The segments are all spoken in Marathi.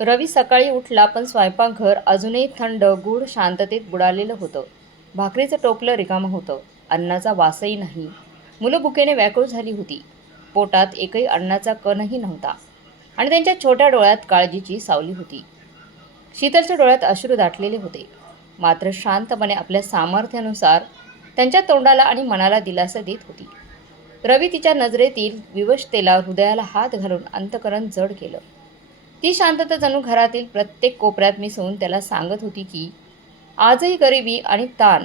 रवी सकाळी उठला पण स्वयंपाकघर अजूनही थंड गूढ शांततेत बुडालेलं होतं. भाकरीचं टोपलं रिकामं होतं. अन्नाचा वासही नाही. मुलं भुकेने व्याकुळ झाली होती. पोटात एकही अन्नाचा कणही नव्हता आणि त्यांच्या छोट्या डोळ्यात काळजीची सावली होती. शीतलच्या डोळ्यात अश्रू दाटलेले होते. मात्र शांतपणे आपल्या सामर्थ्यानुसार त्यांच्या तोंडाला आणि मनाला दिलासा देत होती. रवी तिच्या नजरेतील विवशतेला हृदयाला हात घालून अंतःकरण जड केलं. ती शांतता जणू घरातील प्रत्येक कोपऱ्यात मिसळून त्याला सांगत होती की आजही गरिबी आणि ताण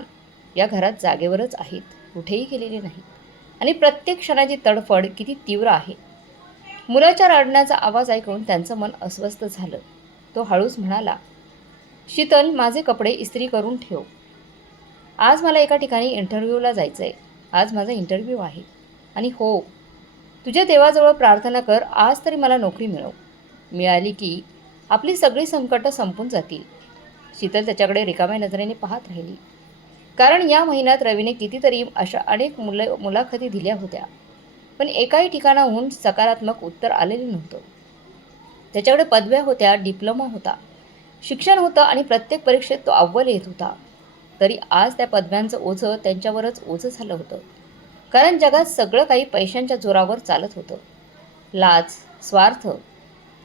या घरात जागेवरच आहेत, कुठेही गेलेले नाहीत आणि प्रत्येक क्षणाची तडफड किती तीव्र आहे. मुलाच्या रडण्याचा आवाज ऐकून त्यांचं मन अस्वस्थ झालं. तो हळूच म्हणाला, शीतल, माझे कपडे इस्त्री करून ठेव. आज मला एका ठिकाणी इंटरव्ह्यूला जायचं आहे. आज माझा इंटरव्ह्यू आहे. आणि हो, तुझ्या देवाजवळ प्रार्थना कर, आज तरी मला नोकरी मिळव. मिळाली की आपली सगळी संकटं संपून जातील. शीतल त्याच्याकडे रिकाम्या नजरेने पाहत राहिली. कारण या महिन्यात रवीने कितीतरी अशा अनेक मुलाखती दिल्या होत्या. पण एकाही ठिकाणाहून सकारात्मक उत्तर आलेलं नव्हतं. त्याच्याकडे पदव्या होत्या, डिप्लोमा होता, शिक्षण होतं आणि प्रत्येक परीक्षेत तो अव्वल येत होता. तरी आज त्या पदव्यांचं ओझं त्यांच्यावरच ओझं झालं होतं. कारण जगात सगळं काही पैशांच्या जोरावर चालत होतं. लाच, स्वार्थ,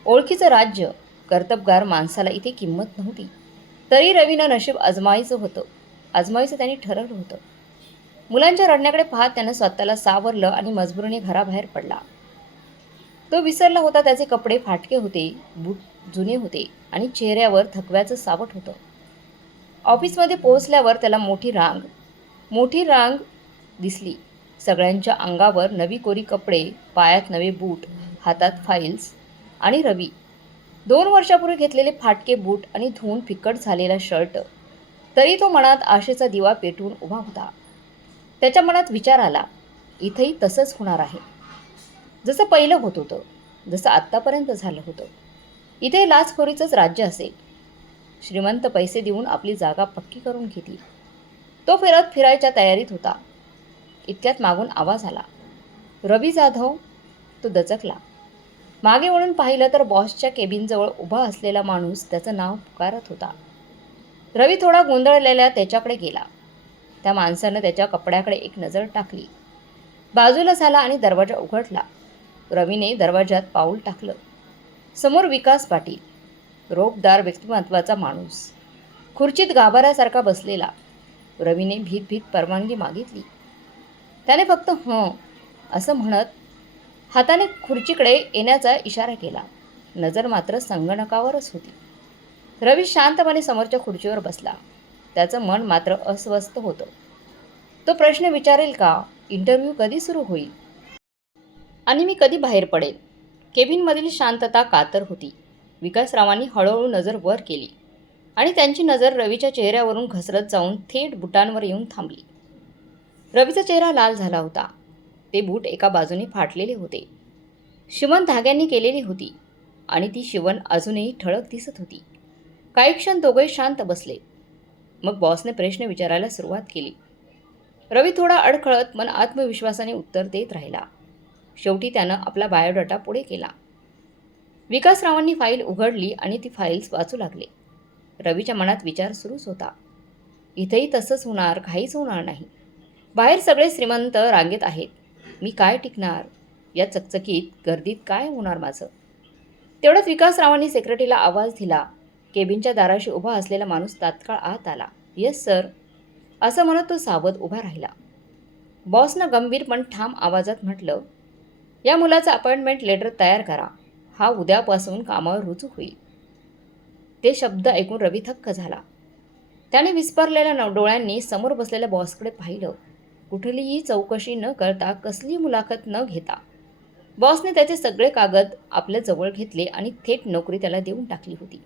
ओळखीचं राज्य, कर्तबगार माणसाला इथे किंमत नव्हती. तरी रवीनं नशीब आजमायचं होतं. आजमायचं त्यांनी ठरवलं होतं. मुलांच्या रडण्याकडे पाहत त्यानं स्वतःला सावरलं आणि मजबुरीने घराबाहेर पडला. तो विसरला होता त्याचे कपडे फाटके होते, बूट जुने होते आणि चेहऱ्यावर थकव्याचं सावट होतं. ऑफिसमध्ये पोहोचल्यावर त्याला मोठी रांग दिसली. सगळ्यांच्या अंगावर नवी कोरी कपडे, पायात नवे बूट, हातात फाईल्स आणि रवी 2 वर्षापूर्वी घेतलेले फाटके बूट आणि धुवून फिक्कट झालेला शर्ट. तरी तो मनात आशेचा दिवा पेटवून उभा होता. त्याच्या मनात विचार आला, इथंही तसंच होणार आहे. जसं पहिलं होत होतं, जसं आत्तापर्यंत झालं होतं. इथे लाचखोरीचंच राज्य असेल. श्रीमंत पैसे देऊन आपली जागा पक्की करून घेतील. तो फिरायच्या तयारीत होता. इतक्यात मागून आवाज आला, रवी जाधव. तो दचकला. मागे वळून पाहिलं तर बॉसच्या केबिनजवळ उभा असलेला माणूस त्याचं नाव पुकारत होता. रवी थोडा गोंधळलेला त्याच्याकडे गेला. त्या माणसानं त्याच्या कपड्याकडे एक नजर टाकली, बाजूला झाला आणि दरवाजा उघडला. रवीने दरवाजात पाऊल टाकलं. समोर विकास पाटील, रोखदार व्यक्तिमत्वाचा माणूस, खुर्चीत गाभाऱ्यासारखा बसलेला. रवीने भीत परवानगी मागितली. त्याने फक्त हं असं म्हणत हाताने खुर्चीकडे येण्याचा इशारा केला. नजर मात्र संगणकावरच होती. रवी शांतपणे समोरच्या खुर्चीवर बसला. त्याचं मन मात्र अस्वस्थ होतं. तो प्रश्न विचारेल का? इंटरव्ह्यू कधी सुरू होईल? आणि मी कधी बाहेर पडेल? केबिनमधील शांतता कातर होती. विकासरावांनी हळूहळू नजर वर केली आणि त्यांची नजर रवीच्या चेहऱ्यावरून घसरत जाऊन थेट बुटांवर येऊन थांबली. रवीचा चेहरा लाल झाला होता. ते बूट एका बाजूने फाटलेले होते. शिवण धाग्यांनी केलेली होती आणि ती शिवण अजूनही ठळक दिसत होती. काही क्षण दोघे शांत बसले. मग बॉसने प्रश्न विचारायला सुरुवात केली. रवी थोडा अडखळत पण आत्मविश्वासाने उत्तर देत राहिला. शेवटी त्यानं आपला बायोडाटा पुढे केला. विकासरावांनी फाईल उघडली आणि ती फाईल्स वाचू लागले. रवीच्या मनात विचार सुरूच होता. इथेही तसंच होणार, काहीच होणार नाही. बाहेर सगळे श्रीमंत रांगेत आहेत. मी काय टिकणार? या चकचकीत गर्दीत काय होणार माझं? तेवढ्यात विकासरावांनी सेक्रेटरीला आवाज दिला. केबिनच्या दाराशी उभा असलेला माणूस तात्काळ आत आला. येस सर, असं म्हणत तो सावध उभा राहिला. बॉसनं गंभीर पण ठाम आवाजात म्हटलं, या मुलाचं अपॉइंटमेंट लेटर तयार करा. हा उद्यापासून कामावर रुजू होईल. ते शब्द ऐकून रवी थक्क झाला. त्याने विस्फारलेल्या डोळ्यांनी समोर बसलेल्या बॉसकडे पाहिलं. कुठलीही चौकशी न करता, कसली मुलाखत न घेता बॉसने त्याचे सगळे कागद आपल्या जवळ घेतले आणि थेट नोकरी त्याला देऊन टाकली होती.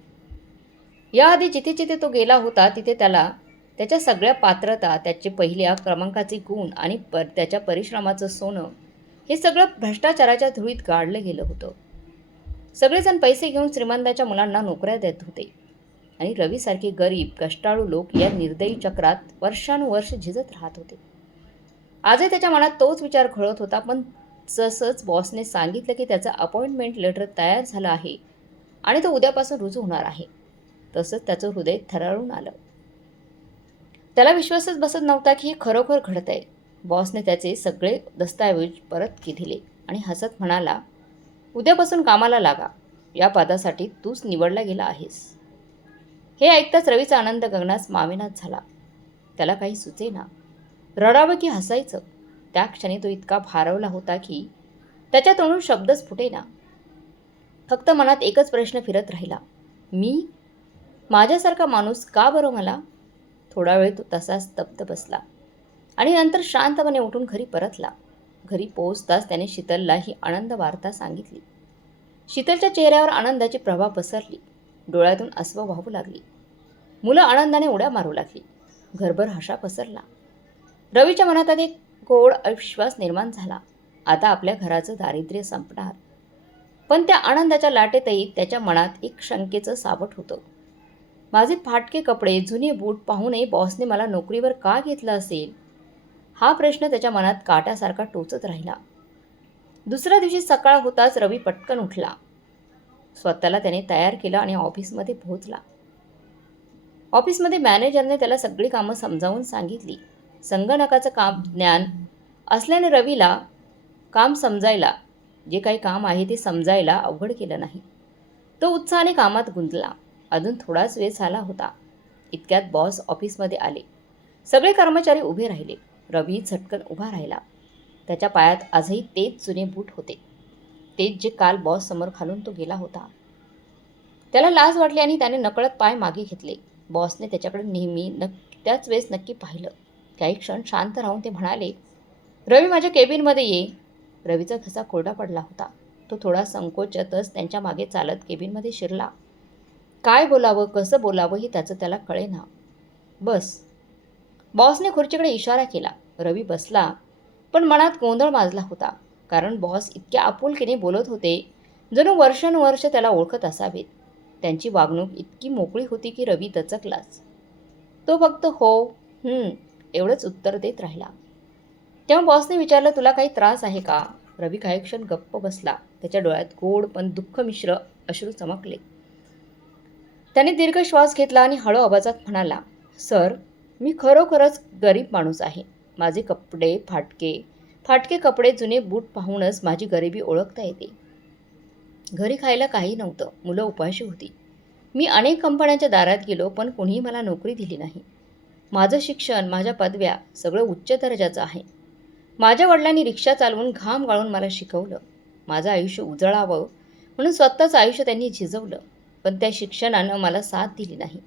याआधी जिथे जिथे तो गेला होता तिथे त्याला त्याच्या सगळ्या पात्रता, त्याचे पहिल्या क्रमांकाचे गुण आणि त्याच्या परिश्रमाचं सोनं हे सगळं भ्रष्टाचाराच्या धुळीत गाडलं गेलं होतं. सगळेजण पैसे घेऊन श्रीमंताच्या मुलांना नोकऱ्या देत होते आणि रवीसारखे गरीब कष्टाळू लोक या निर्दयी चक्रात वर्षानुवर्ष झिजत राहत होते. आजही त्याच्या मनात तोच विचार खळत होता. पण जसंच बॉसने सांगितलं की त्याचं अपॉइंटमेंट लेटर तयार झालं आहे आणि तो उद्यापासून रुजू होणार आहे. तसंच त्याचं हृदय थरारून आलं. त्याला विश्वासच बसत नव्हता की हे खरोखर घडतंय. बॉसने त्याचे सगळे दस्तऐवज परत दिले आणि हसत म्हणाला, उद्यापासून कामाला लागा. या पदासाठी तूच निवडला गेला आहेस. हे ऐकताच रवीचा आनंद गगनास मावेनाच झाला. त्याला काही सुचेना. रडावं की हसायचं. त्या क्षणी तो इतका भारावला होता की त्याच्या तोंडून शब्दच फुटेना. फक्त मनात एकच प्रश्न फिरत राहिला. मी? माझ्यासारखा माणूस का बरं मला? थोडा वेळ तो तसाच स्तब्ध बसला आणि नंतर शांतपणे उठून घरी परतला. घरी पोहोचताच त्याने शीतलला ही आनंद वार्ता सांगितली. शीतलच्या चेहऱ्यावर आनंदाची प्रभा पसरली. डोळ्यातून अश्रू वाहू लागली. मुलं आनंदाने उड्या मारू लागली. घरभर हशा पसरला. रवीच्या मनात एक गोड अविश्वास निर्माण झाला. आता आपल्या घराचं दारिद्र्य संपणार. पण त्या आनंदाच्या लाटेतही त्याच्या मनात एक शंकेचं सावट होतं. माझे फाटके कपडे, जुने बूट पाहूनही बॉसने मला नोकरीवर का घेतलं असेल? हा प्रश्न त्याच्या मनात काट्यासारखा टोचत राहिला. दुसऱ्या दिवशी सकाळ होताच रवी पटकन उठला. स्वतःला त्याने तयार केलं आणि ऑफिसमध्ये पोहोचला. ऑफिसमध्ये मॅनेजरने त्याला सगळी कामं समजावून सांगितली. संगणकाचं काम ज्ञान असल्याने रवीला काम समजायला, जे काही काम आहे ते समजायला अवघड केलं नाही. तो उत्साहाने कामात गुंतला. अजून थोडाच वेळ झाला होता. इतक्यात बॉस ऑफिसमध्ये आले. सगळे कर्मचारी उभे राहिले. रवी झटकन उभा राहिला. त्याच्या पायात आजही तेच जुने बूट होते. तेच जे काल बॉस समोर घालून तो गेला होता. त्याला लाज वाटली आणि त्याने नकळत पाय मागे घेतले. बॉसने त्याच्याकडे नेहमी त्याच वेळेस नक्की पाहिलं. काही क्षण शांत राहून ते म्हणाले, रवी माझ्या केबिनमध्ये ये. रवीचा घसा कोरडा पडला होता. तो थोडा संकोचतच त्यांच्या मागे चालत केबिनमध्ये शिरला. काय बोलावं, कसं बोलावं हे त्याला कळेना. बस. बॉसने खुर्चीकडे इशारा केला. रवी बसला, पण मनात गोंधळ माजला होता. कारण बॉस इतक्या आपुलकीने बोलत होते जणू वर्षानुवर्ष त्याला ओळखत असावेत. त्यांची वागणूक इतकी मोकळी होती की रवी दचकलाच. तो फक्त हो एवढंच उत्तर देत राहिला. तेव्हा बॉसने विचारलं, तुला काही त्रास आहे का? रवी काही क्षण गप्प बसला. त्याच्या डोळ्यात गोड पण दुःख मिश्र अश्रू चमकले. त्याने दीर्घ श्वास घेतला आणि हळू आवाजात म्हणाला, सर, मी खरोखरच गरीब माणूस आहे. माझे कपडे फाटके कपडे, जुने बूट पाहूनच माझी गरिबी ओळखता येते. घरी खायला काही नव्हतं. मुलं उपाशी होती. मी अनेक कंपन्यांच्या दारात गेलो, पण कोणीही मला नोकरी दिली नाही. माझं शिक्षण, माझ्या पदव्या सगळं उच्च दर्जाचं आहे. माझ्या वडिलांनी रिक्षा चालवून घाम गाळून मला शिकवलं. माझं आयुष्य उजळावं म्हणून स्वतःचं आयुष्य त्यांनी झिजवलं. पण त्या शिक्षणानं मला साथ दिली नाही.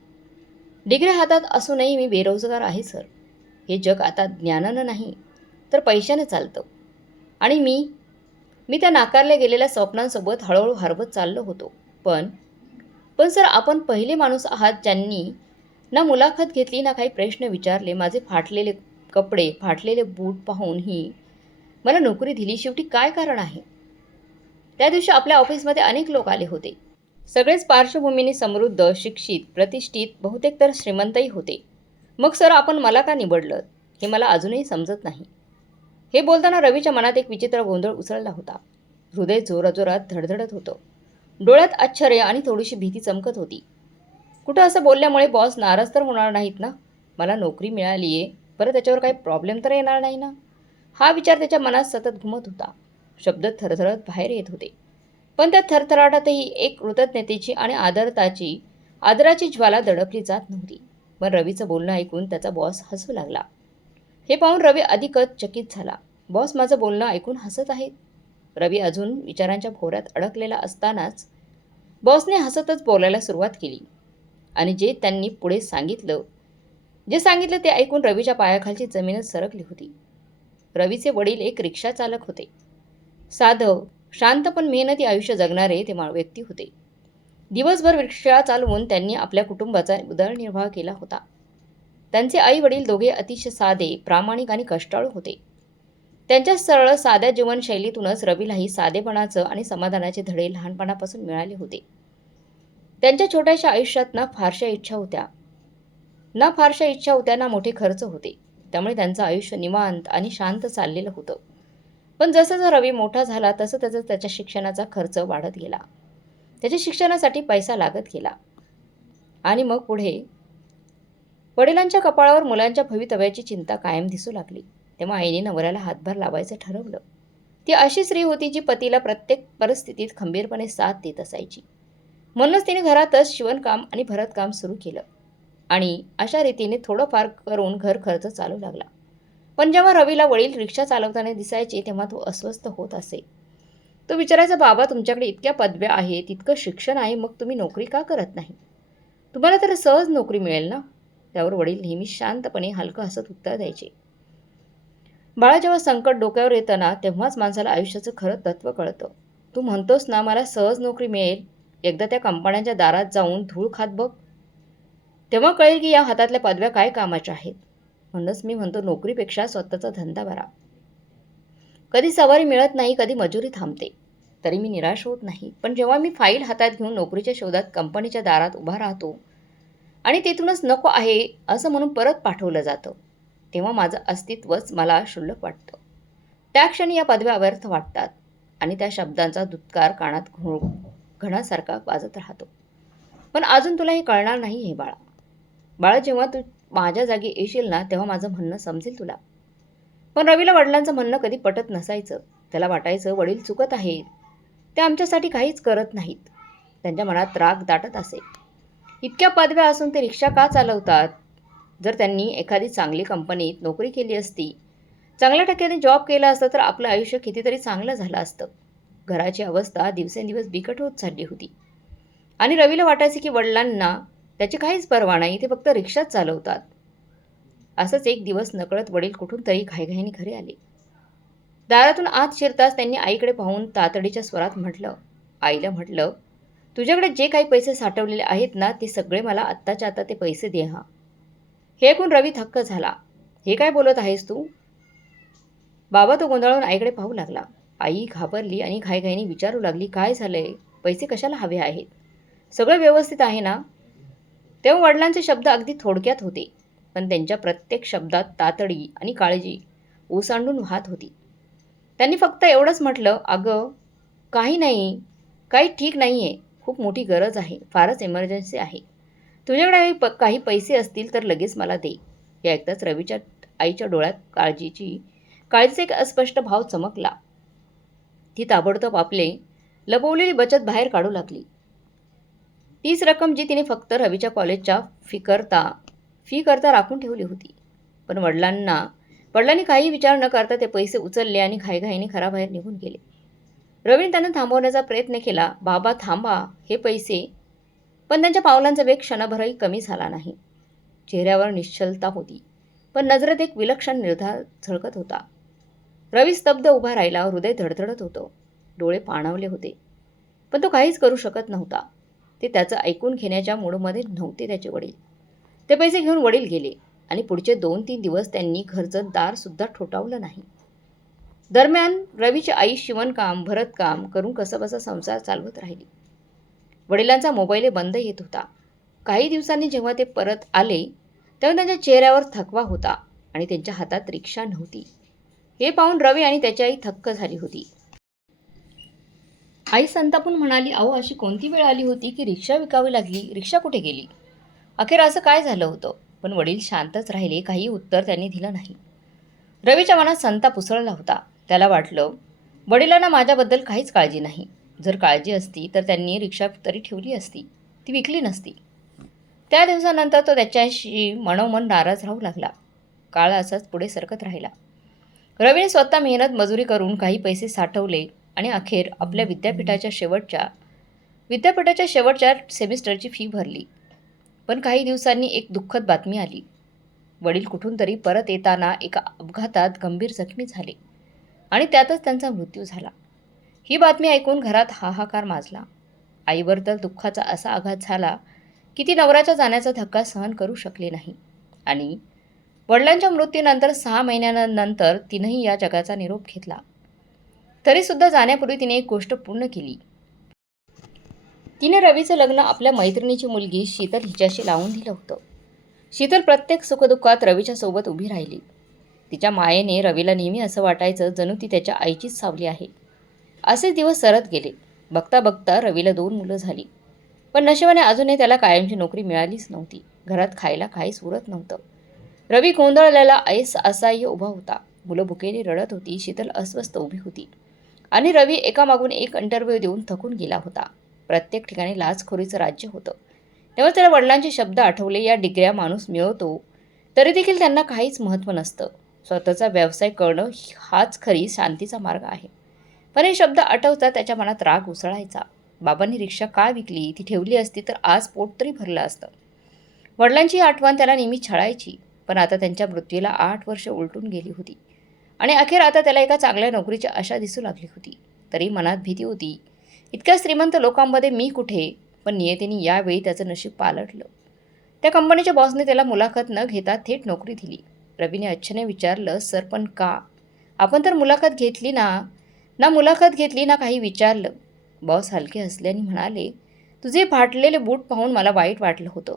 डिग्री हातात असूनही मी बेरोजगार आहे सर. हे जग आता ज्ञानानं नाही तर पैशाने चालतं. आणि मी त्या नाकारल्या गेलेल्या स्वप्नांसोबत हळूहळू हरवत चाललो होतो. पण सर, आपण पहिले माणूस आहात ज्यांनी ना मुलाखत घेतली ना काही प्रश्न विचारले. माझे फाटलेले कपडे, फाटलेले बूट पाहूनही मला नोकरी दिली. शेवटी काय कारण आहे? त्या दिवशी आपल्या ऑफिसमध्ये अनेक लोक आले होते. सगळेच पार्श्वभूमीने समृद्ध, शिक्षित, प्रतिष्ठित, बहुतेक तर श्रीमंतही होते. मग सर, आपण मला का निवडलं हे मला अजूनही समजत नाही. हे बोलताना रवीच्या मनात एक विचित्र गोंधळ उसळला होता. हृदय जोराजोरात धडधडत होतं. डोळ्यात आश्चर्य आणि थोडीशी भीती चमकत होती. कुठं असं बोलल्यामुळे बॉस नाराज तर होणार नाहीत ना? मला नोकरी मिळाली आहे, बरं त्याच्यावर काही प्रॉब्लेम तर येणार नाही ना? हा विचार त्याच्या मनात सतत घुमत होता. शब्द थरथरत बाहेर येत होते. पण त्या थरथराटातही एक कृतज्ञतेची आणि आदराची ज्वाला दडपली जात नव्हती. पण रवीचं बोलणं ऐकून त्याचा बॉस हसू लागला. हे पाहून रवी अधिकच चकित झाला. बॉस माझं बोलणं ऐकून हसत आहेत? रवी अजून विचारांच्या भोवऱ्यात अडकलेला असतानाच बॉसने हसतच बोलायला सुरुवात केली. आणि जे त्यांनी पुढे सांगितलं ते ऐकून रवीच्या पायाखालची जमीनच सरकली होती. रवीचे वडील एक रिक्षा चालक होते. साधं, शांत पण मेहनती आयुष्य जगणारे ते व्यक्ती होते. दिवसभर रिक्षा चालवून त्यांनी आपल्या कुटुंबाचा उदरनिर्वाह केला होता. त्यांचे आई वडील दोघे अतिशय साधे, प्रामाणिक आणि कष्टाळू होते. त्यांच्या सरळ साध्या जीवनशैलीतूनच रवीलाही साधेपणाचं आणि समाधानाचे धडे लहानपणापासून मिळाले होते. त्यांच्या छोट्याशा आयुष्यात ना फारशा इच्छा होत्या ना मोठे खर्च होते. त्यामुळे त्यांचं आयुष्य निवांत आणि शांत चाललेलं होतं. पण जसं रवी मोठा झाला तसं त्याच्या शिक्षणाचा खर्च वाढत गेला. त्याच्या शिक्षणासाठी पैसा लागत गेला. आणि मग पुढे वडिलांच्या कपाळावर मुलांच्या भवितव्याची चिंता कायम दिसू लागली. तेव्हा आईने नवऱ्याला हातभार लावायचं ठरवलं. ती अशी स्त्री होती जी पतीला प्रत्येक परिस्थितीत खंबीरपणे साथ देत असायची. म्हणूनच तिने घरातच शिवणकाम आणि भरतकाम सुरू केलं आणि अशा रीतीने थोडंफार करून घर खर्च चालू लागला. पण जेव्हा रवीला वडील रिक्षा चालवताना दिसायचे तेव्हा तो अस्वस्थ होत असे. तो विचारायचा, बाबा तुमच्याकडे इतक्या पदव्या आहेत, इतकं शिक्षण आहे, मग तुम्ही नोकरी का करत नाही? तुम्हाला तर सहज नोकरी मिळेल ना. त्यावर वडील नेहमी शांतपणे हलकं हसत उत्तर द्यायचे, बाळा जेव्हा संकट डोक्यावर येतं ना तेव्हाच माणसाला आयुष्याचं खरं तत्त्व कळतं. तू म्हणतोस ना मला सहज नोकरी मिळेल, एकदा त्या कंपन्यांच्या दारात जाऊन धूळ खात बघ, तेव्हा कळेल की या हातातल्या पदव्या काय कामाच्या आहेत. म्हणूनच मी म्हणतो नोकरीपेक्षा स्वतःचा धंदा बरा. कधी सवारी मिळत नाही, कधी मजुरी थांबते, तरी मी निराश होत नाही. पण जेव्हा मी फाईल हातात घेऊन नोकरीच्या शोधात कंपनीच्या दारात उभा राहतो आणि तिथूनच नको आहे असं म्हणून परत पाठवलं जातं, तेव्हा माझं अस्तित्वच मला क्षुल्लक वाटतं. त्या क्षणी या पदव्या व्यर्थ वाटतात आणि त्या शब्दांचा धुत्कार कानात घणासारखा वाजत राहतो. पण अजून तुला हे कळणार नाही हे बाळा. बाळा जेव्हा तू माझ्या जागी येशील ना तेव्हा माझं म्हणणं समजेल तुला. पण रवीला वडिलांचं म्हणणं कधी पटत नसायचं. त्याला वाटायचं वडील चुकत आहेत, ते आमच्यासाठी काहीच करत नाहीत. त्यांच्या मनात राग दाटत असे. इतक्या पदव्या असून ते रिक्षा का चालवतात? जर त्यांनी एखादी चांगली कंपनीत नोकरी केली असती, चांगल्या टक्क्याने जॉब केला असता तर आपलं आयुष्य कितीतरी चांगलं झालं असतं. घराची अवस्था दिवसेंदिवस बिकट होत चालली होती आणि रवीला वाटायचे की वडिलांना त्याची काहीच पर्वा नाही, ते फक्त रिक्षाच चालवतात. असंच एक दिवस नकळत वडील कुठून तरी घाईघाईने घरी आले. दारातून आत शिरताच त्यांनी आईकडे पाहून तातडीच्या स्वरात आईला म्हटलं, तुझ्याकडे जे काही पैसे साठवलेले आहेत ना ते सगळे मला आत्ताच्या आता ते पैसे दे हा. हे ऐकून रवी थक्क झाला. हे काय बोलत आहेस तू? बाबा तो गोंधळून आईकडे पाहू लागला. आई घाबरली आणि घाईघाईने विचारू लागली, काय झालंय? पैसे कशाला हवे आहेत? सगळं व्यवस्थित आहे ना? तेव्हा वडिलांचे शब्द अगदी थोडक्यात होते, पण त्यांच्या प्रत्येक शब्दात तातडी आणि काळजी ओसांडून वाहत होती. त्यांनी फक्त एवढंच म्हटलं, अगं काही नाही, काही ठीक नाही आहे, खूप मोठी गरज आहे, फारच इमर्जन्सी आहे. तुझ्याकडे काही पैसे असतील तर लगेच मला दे. हे ऐकताच रवीच्या आईच्या डोळ्यात काळजीचा एक अस्पष्ट भाव चमकला. ती ताबडतोब आपले लपवलेली बचत बाहेर काढू लागली. तीच रक्कम जी तिने फक्त रवीच्या कॉलेजच्या फी करता राखून ठेवली होती. पण वडिलांनी काही विचार न करता ते पैसे उचलले आणि घाईघाईने घराबाहेर निघून गेले. रवीने त्यांना थांबवण्याचा प्रयत्न केला, बाबा थांबा, हे पैसे. पण त्यांच्या पावलांचा वेग क्षणभरही कमी झाला नाही. चेहऱ्यावर निश्चलता होती, पण नजरेत एक विलक्षण निर्धार झळकत होता. रवी स्तब्ध उभा राहिला, हृदय धडधडत होतं, डोळे पाणावले होते. पण तो काहीच करू शकत नव्हता. ते त्याचं ऐकून घेण्याच्या मूडमध्ये नव्हते त्याचे वडील. ते पैसे घेऊन वडील गेले आणि पुढचे 2-3 दिवस त्यांनी घरचं दारसुद्धा ठोठावलं नाही. दरम्यान रवीची आई शिवणकाम भरतकाम करून कसंबसं संसार चालवत राहिली. वडिलांचा मोबाईल बंद येत होता. काही दिवसांनी जेव्हा ते परत आले तेव्हा त्यांच्या चेहऱ्यावर थकवा होता आणि त्यांच्या हातात रिक्षा नव्हती. हे पाहून रवी आणि त्याची आई थक्क झाली होती. आई संतापून म्हणाली, अहो अशी कोणती वेळ आली होती की रिक्षा विकावी लागली? रिक्षा कुठे गेली? अखेर असं काय झालं होतं? पण वडील शांतच राहिले, काही उत्तर त्यांनी दिलं नाही. रवीच्या मनात संताप उसळला होता. त्याला वाटलं, वडिलांना माझ्याबद्दल काहीच काळजी नाही. जर काळजी असती तर त्यांनी रिक्षा तरी ठेवली असती, ती विकली नसती. त्या दिवसानंतर तो त्याच्याशी मनोमन नाराज राहू लागला. काळ असाच पुढे सरकत राहिला. रवीने स्वतः मेहनत मजुरी करून काही पैसे साठवले आणि अखेर आपल्या विद्यापीठाच्या शेवटच्या सेमिस्टरची फी भरली. पण काही दिवसांनी एक दुःखद बातमी आली. वडील कुठून तरी परत येताना एका अपघातात गंभीर जखमी झाले आणि त्यातच त्यांचा मृत्यू झाला. ही बातमी ऐकून घरात हाहाकार माजला. आईवर तर दुःखाचा असा आघात झाला की ती नवऱ्याच्या जाण्याचा धक्का सहन करू शकली नाही आणि वडिलांच्या मृत्यूनंतर 6 महिन्यानंतर तिनंही या जगाचा निरोप घेतला. तरीसुद्धा जाण्यापूर्वी तिने एक गोष्ट पूर्ण केली. तिने रवीचं लग्न आपल्या मैत्रिणीची मुलगी शीतल हिच्याशी लावून दिलं होतं. शीतल प्रत्येक सुखदुःखात रवीच्या सोबत उभी राहिली. तिच्या मायेने रवीला नेहमी असं वाटायचं जणू ती त्याच्या आईचीच सावली आहे. असे दिवस सरत गेले. बघता बघता रवीला 2 मुलं झाली. पण नशिबाने अजूनही त्याला कायमची नोकरी मिळालीच नव्हती. घरात खायला काहीच उरत नव्हतं. रवी गोंधळलेला ऐस असहाय्य उभा होता. मुलं भुकेने रडत होती. शीतल अस्वस्थ उभी होती. आणि रवी एकामागून एक इंटरव्ह्यू देऊन थकून गेला होता. प्रत्येक ठिकाणी लाचखोरीचं राज्य होतं. तेव्हा त्याला वडिलांचे शब्द आठवले, या डिग्र्या माणूस मिळवतो तरी देखील त्यांना काहीच महत्त्व नसतं. स्वतःचा व्यवसाय करणं हाच खरी शांतीचा मार्ग आहे. पण हे शब्द आठवता त्याच्या मनात राग उसळायचा. बाबांनी रिक्षा का विकली? ती ठेवली असती तर आज पोट तरी भरलं असतं. वडिलांची आठवण त्याला नेहमी छळायची. पण आता त्यांच्या मृत्यूला 8 वर्ष उलटून गेली होती. आणि अखेर आता त्याला एका चांगल्या नोकरीची आशा दिसू लागली होती. तरी मनात भीती होती. इतक्या श्रीमंत लोकांमध्ये मी कुठे? पण नियतीने यावेळी त्याचं नशीब पालटलं. त्या कंपनीच्या बॉसने त्याला मुलाखत न घेता थेट नोकरी दिली. रवीने अच्छेने विचारलं, सर पण का? आपण तर मुलाखत घेतली ना? ना मुलाखत घेतली ना काही विचारलं. बॉस हलके हसल्याने म्हणाले, तुझे फाटलेले बूट पाहून मला वाईट वाटलं होतं.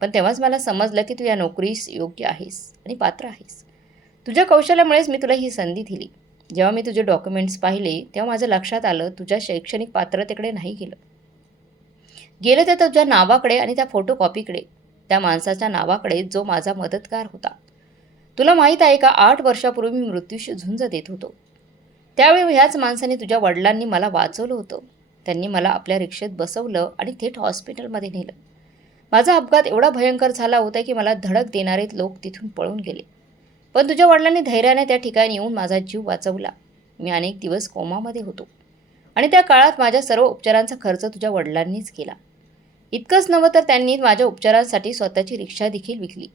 पण तेव्हाच मला समजलं की तू या नोकरीस योग्य आहेस आणि पात्र आहेस. तुझ्या कौशल्यामुळेच मी तुला ही संधी दिली. जेव्हा मी तुझे डॉक्युमेंट्स पाहिले तेव्हा माझं लक्षात आलं तुझ्या शैक्षणिक पात्रतेकडे नाही गेलं तर तुझ्या नावाकडे आणि त्या फोटोकॉपीकडे, त्या माणसाच्या नावाकडे जो माझा मदतगार होता. तुला माहीत आहे का, 8 वर्षापूर्वी मी मृत्यूशी झुंज देत होतो. त्यावेळी ह्याच माणसाने, तुझ्या वडिलांनी मला वाचवलं होतं. त्यांनी मला आपल्या रिक्षेत बसवलं आणि थेट हॉस्पिटलमध्ये नेलं. माझा अपघात एवढा भयंकर झाला होता की मला धडक देणारे लोक तिथून पळून गेले. पण तुझ्या वडिलांनी धैर्याने त्या ठिकाणी येऊन माझा जीव वाचवला. मी अनेक दिवस कोमामध्ये होतो आणि त्या काळात माझ्या सर्व उपचारांचा खर्च तुझ्या वडिलांनीच केला. इतकंच नव्हे तर त्यांनी माझ्या उपचारांसाठी स्वतःची रिक्षा देखील विकली.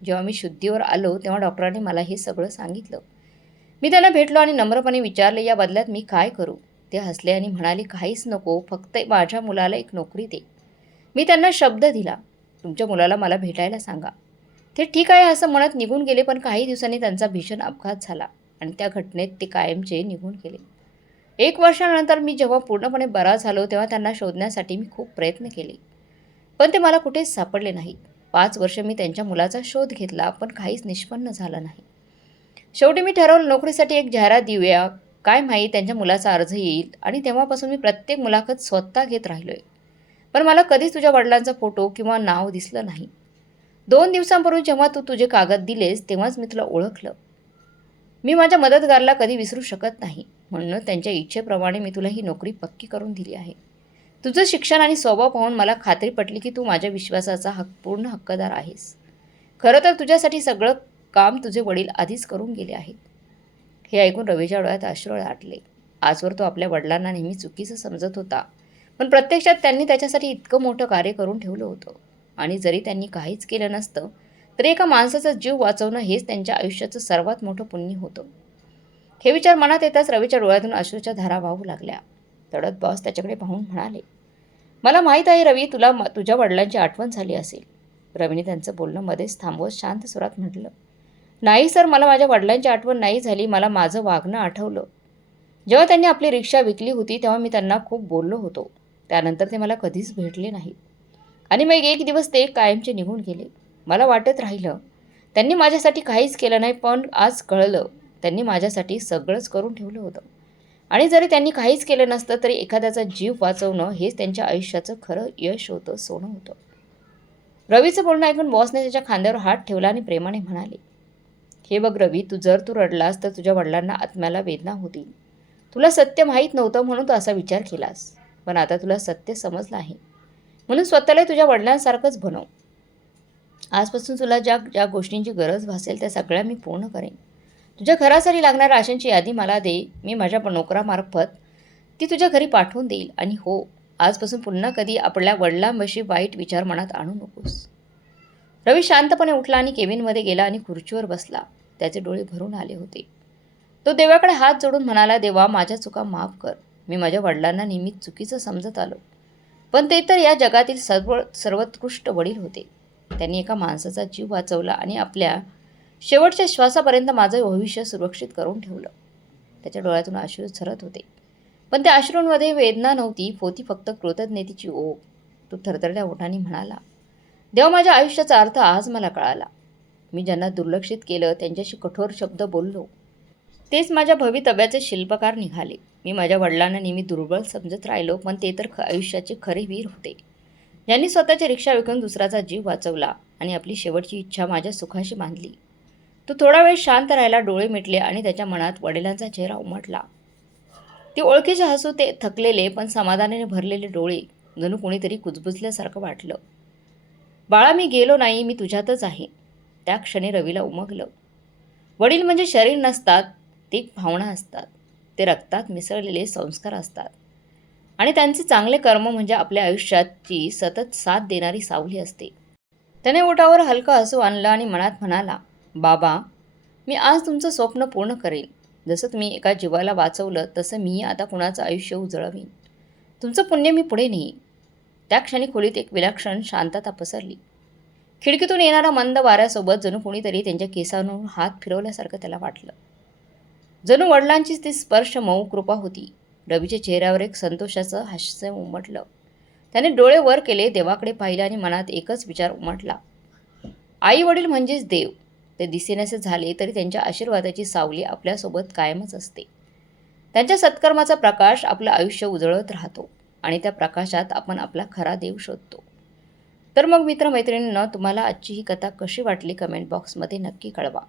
जेव्हा मी शुद्धीवर आलो तेव्हा डॉक्टरांनी मला हे सगळं सांगितलं. मी त्यांना भेटलो आणि नम्रपणे विचारले, या बदल्यात मी काय करू? ते हसले आणि म्हणाले, काहीच नको, फक्त माझ्या मुलाला एक नोकरी दे. मी त्यांना शब्द दिला, तुमच्या मुलाला मला भेटायला सांगा. ते ठीक आहे असं म्हणत निघून गेले. पण काही दिवसांनी त्यांचा भीषण अपघात झाला आणि त्या घटनेत ते कायमचे निघून गेले. 1 वर्षानंतर मी जेव्हा पूर्णपणे बरा झालो तेव्हा त्यांना शोधण्यासाठी मी खूप प्रयत्न केले. पण ते मला कुठेच सापडले नाहीत. 5 वर्ष मी त्यांच्या मुलाचा शोध घेतला पण काहीच निष्पन्न झालं नाही. शेवटी मी ठरवलं, नोकरीसाठी एक जाहिरात देऊया. काय माहीत त्यांच्या मुलाचा अर्ज येईल. आणि तेव्हापासून मी प्रत्येक मुलाखत स्वतः घेत राहिलोय. पण मला कधीच तुझ्या वडिलांचा फोटो किंवा नाव दिसलं नाही. 2 दिवसांपूर्वी जेव्हा तू तुझे कागद दिलेस तेव्हाच मी तुला ओळखलं. मी माझ्या मदतगाराला कधी विसरू शकत नाही. म्हणून त्यांच्या इच्छेप्रमाणे मी तुला ही नोकरी पक्की करून दिली आहे. तुझं शिक्षण आणि स्वभाव पाहून मला खात्री पटली की तू माझ्या विश्वासाचा पूर्ण हक्कदार आहेस. खरं तर तुझ्यासाठी सगळं काम तुझे वडील आधीच करून गेले आहेत. हे ऐकून रवीच्या डोळ्यात अश्रू आटले. आजवर तो आपल्या वडिलांना नेहमी चुकीचं समजत होता. पण प्रत्यक्षात त्यांनी त्याच्यासाठी इतकं मोठं कार्य करून ठेवलं होतं. आणि जरी त्यांनी काहीच केलं नसतं तरी एका माणसाचा जीव वाचवणं हेच त्यांच्या आयुष्याचं सर्वात मोठं पुण्य होतं. हे विचार मनात येताच रवीच्या डोळ्यातून अश्रूच्या धारा वाहू लागल्या. तडत बॉस त्याच्याकडे पाहून म्हणाले, मला माहीत आहे रवी, तुला तुझ्या वडिलांची आठवण झाली असेल. रवीने त्यांचं बोलणं मध्येच थांबवत शांत स्वरात म्हटलं, नाही सर, मला माझ्या वडिलांची आठवण नाही झाली. मला माझं वागणं आठवलं. जेव्हा त्यांनी आपली रिक्षा विकली होती तेव्हा मी त्यांना खूप बोललो होतो. त्यानंतर ते मला कधीच भेटले नाहीत. आणि मग एक दिवस ते कायमचे निघून गेले. मला वाटत राहिलं त्यांनी माझ्यासाठी काहीच केलं नाही. पण आज कळलं त्यांनी माझ्यासाठी सगळंच करून ठेवलं होतं. आणि जरी त्यांनी काहीच केलं नसतं तरी एखाद्याचा जीव वाचवणं हेच त्यांच्या आयुष्याचं खरं यश होतं, सोनं होतं. रवीचं बोलणं ऐकून बॉसने त्याच्या खांद्यावर हात ठेवला आणि प्रेमाने म्हणाले, हे बघ रवी, तू रडलास तर तुझ्या वडिलांना आत्म्याला वेदना होतील. तुला सत्य माहीत नव्हतं म्हणून तू असा विचार केलास. पण आता तुला सत्य समजलं आहे. म्हणून स्वतःला तुझ्या वडिलांसारखंच बनव. आजपासून तुला ज्या ज्या गोष्टींची गरज भासेल त्या सगळ्या मी पूर्ण करेन. तुझ्या घरासाठी लागणाऱ्या राशनची यादी मला दे. मी माझ्या नोकरामार्फत ती तुझ्या घरी पाठवून देईल. आणि हो, आजपासून पुन्हा कधी आपल्या वडिलांविषयी वाईट विचार मनात आणू नकोस. रवी शांतपणे उठला आणि केबिनमध्ये गेला आणि खुर्चीवर बसला. त्याचे डोळे भरून आले होते. तो देवाकडे हात जोडून म्हणाला, देवा, माझ्या चुका माफ कर. मी माझ्या वडिलांना नेहमीच चुकीचं समजत आलो. पण ते तर या जगातील सर्वोत्कृष्ट वडील होते. त्यांनी एका माणसाचा जीव वाचवला आणि आपल्या शेवटच्या श्वासापर्यंत माझं भविष्य सुरक्षित करून ठेवलं. त्याच्या डोळ्यातून अश्रू झरत होते. पण त्या अश्रूंमध्ये वेदना नव्हती, होती फक्त कृतज्ञतेची ओघ. तो थरथरल्या ओठांनी म्हणाला, देवा, माझ्या आयुष्याचा अर्थ आज मला कळाला. मी ज्यांना दुर्लक्षित केलं, त्यांच्याशी कठोर शब्द बोललो, तेच माझ्या भवितव्याचे शिल्पकार निघाले. मी माझ्या वडिलांना नेहमी दुर्बळ समजत राहिलो, पण ते तर आयुष्याचे खरे वीर होते, ज्यांनी स्वतःची रिक्षा विकून दुसऱ्याचा जीव वाचवला आणि आपली शेवटची इच्छा माझ्या सुखाशी बांधली. तो थोडा वेळ शांत राहिला, डोळे मिटले आणि त्याच्या मनात वडिलांचा चेहरा उमटला. ते ओळखीचे हसू, ते थकलेले पण समाधानाने भरलेले डोळे, जणू कोणीतरी कुजबुजल्यासारखं वाटलं. बाळा, मी गेलो नाही, मी तुझ्यातच आहे. त्या क्षणी रवीला उमगलं. वडील म्हणजे शरीर नसतात, ते भावना असतात. ते रक्तात मिसळलेले संस्कार असतात. आणि त्यांचे चांगले कर्म म्हणजे आपल्या आयुष्याची सतत साथ देणारी सावली असते. त्याने ओठावर हलकं हसू आणलं आणि मनात म्हणाला, बाबा, मी आज तुमचं स्वप्न पूर्ण करेन. जसं तुम्ही एका जीवाला वाचवलं, तसं मीही आता कुणाचं आयुष्य उजळवीन. तुमचं पुण्य मी पुढे नेईन. त्या क्षणी खोलीत एक विलक्षण शांतता पसरली. खिडकीतून येणारा मंद वाऱ्यासोबत जणू कोणीतरी त्यांच्या केसांवरून हात फिरवल्यासारखं त्याला वाटलं. जणू वडिलांचीच ती स्पर्श मऊ कृपा होती. रवीच्या चेहऱ्यावर एक संतोषाचं हास्य उमटलं. त्याने डोळे वर केले, देवाकडे पाहिले आणि मनात एकच विचार उमटला. आई वडील म्हणजेच देव. ते दिसेनासे झाले तरी त्यांच्या आशीर्वादाची सावली आपल्यासोबत कायमच असते. त्यांच्या सत्कर्माचा प्रकाश आपलं आयुष्य उजळत राहतो आणि त्या प्रकाशात आपण आपला खरा देव शोधतो. तर मग मित्रमैत्रिणींनो, तुम्हाला आजची ही कथा कशी वाटली कमेंट बॉक्समध्ये नक्की कळवा.